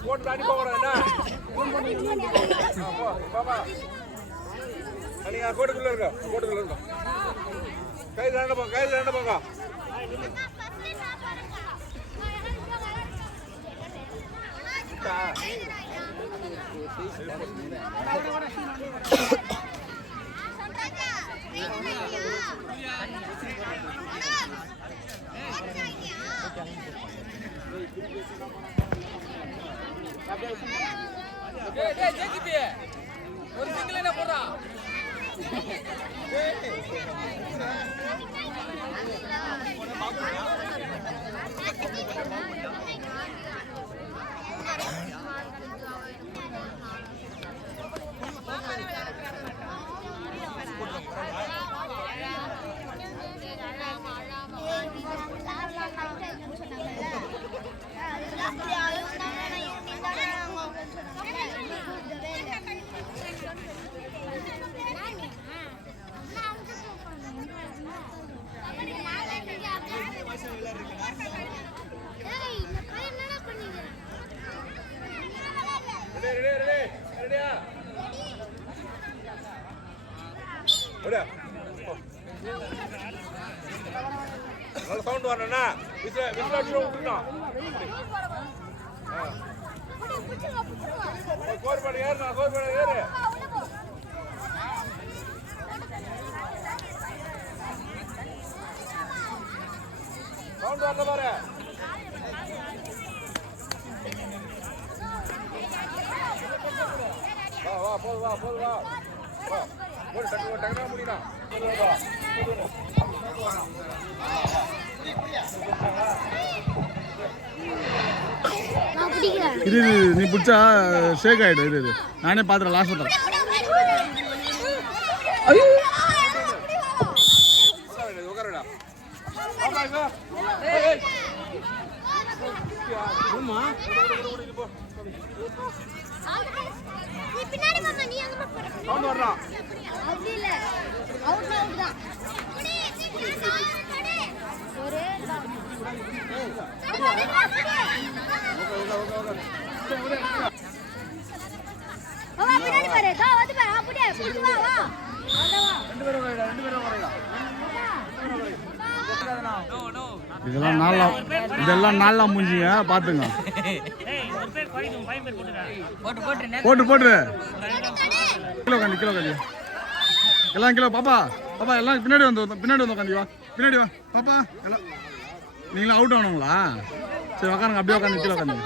கோட்டு தாண்டி போகிறேன் நீங்க கோட்டுக்குள்ள இருக்க கோட்டுக்குள்ள இருக்க கையில் ரெண்டு போங்க. கையில் ரெண்டு போங்க சொல்றாங்க ஒரு சிங்கிள் என்ன போடுறா? நல்ல சவுண்ட் வரணும்னா விசில விசில அடிச்சு விட்டுணும் கோர் ஏறு நான் கோர் பண்ணி ஏறு சவுண்ட் வரல பாரு. வா வா போது வா போது வா ஒரு டக்கு டக்குனா வா நான் பிடிக்கிறேன் இது இது நீ பிடிச்சா ஷேக் ஆகிடும் இது இது. நானே பார்த்துறேன் லாஸ்ட் உட்காருடா. பின்னாடி பாரு தா வந்து பாரு அப்படியே புடிச்சு வா வா ரெண்டு இதெல்லாம் நாளா இதெல்லாம் நாளா மூஞ்சிங்க பாத்துங்க. போட்டு போட்டு போட்டு போட்டு கிலோ காண்டி கிலோ காண்டி எல்லாம் கிலோ பாப்பா பாப்பா எல்லாம் பின்னாடி வந்து பின்னாடி வந்து உட்காந்து வா. பின்னாடி வா பாப்பா எல்லாம். நீங்களும் அவுட் ஆகணுங்களா? சரி உட்காருங்க அப்படியே உட்காந்து கீழே உட்காந்து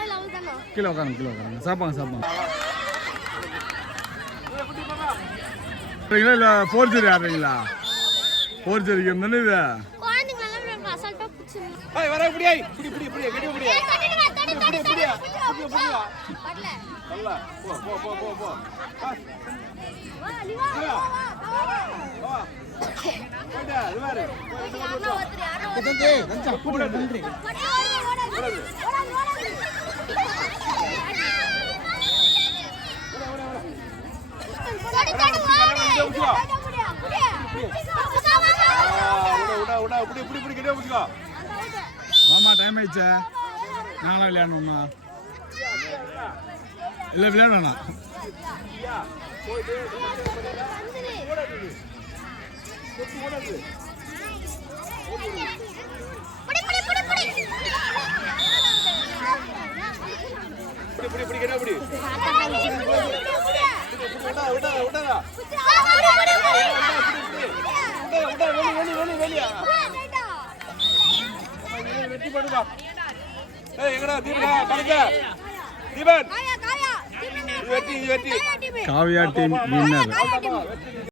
கீழே உட்காருங்க கீழே உட்காருங்க சாப்பாங்க சாப்பாங்க இல்லை ஃபோர் ஜெரி ஆடுறீங்களா? ஃபோர் ஜெரிக்கு இருந்தானே இது வர இப்படி இப்படி இப்படி இப்படி இப்படி. புடி புடி புடி புடி வரல. வரல. போ போ போ போ போ. வா நீ வா வா வா போடா இது வேற போடா நஞ்சா போடா நன்றி. மாமா டைம் ஆயிடுச்சா. நாங்களாம் விளையாடணும்ண்ணா இல்லை விளையாட வேணாம். வெளியா வெட்டி படுவா Kavya team winner. Kavya team.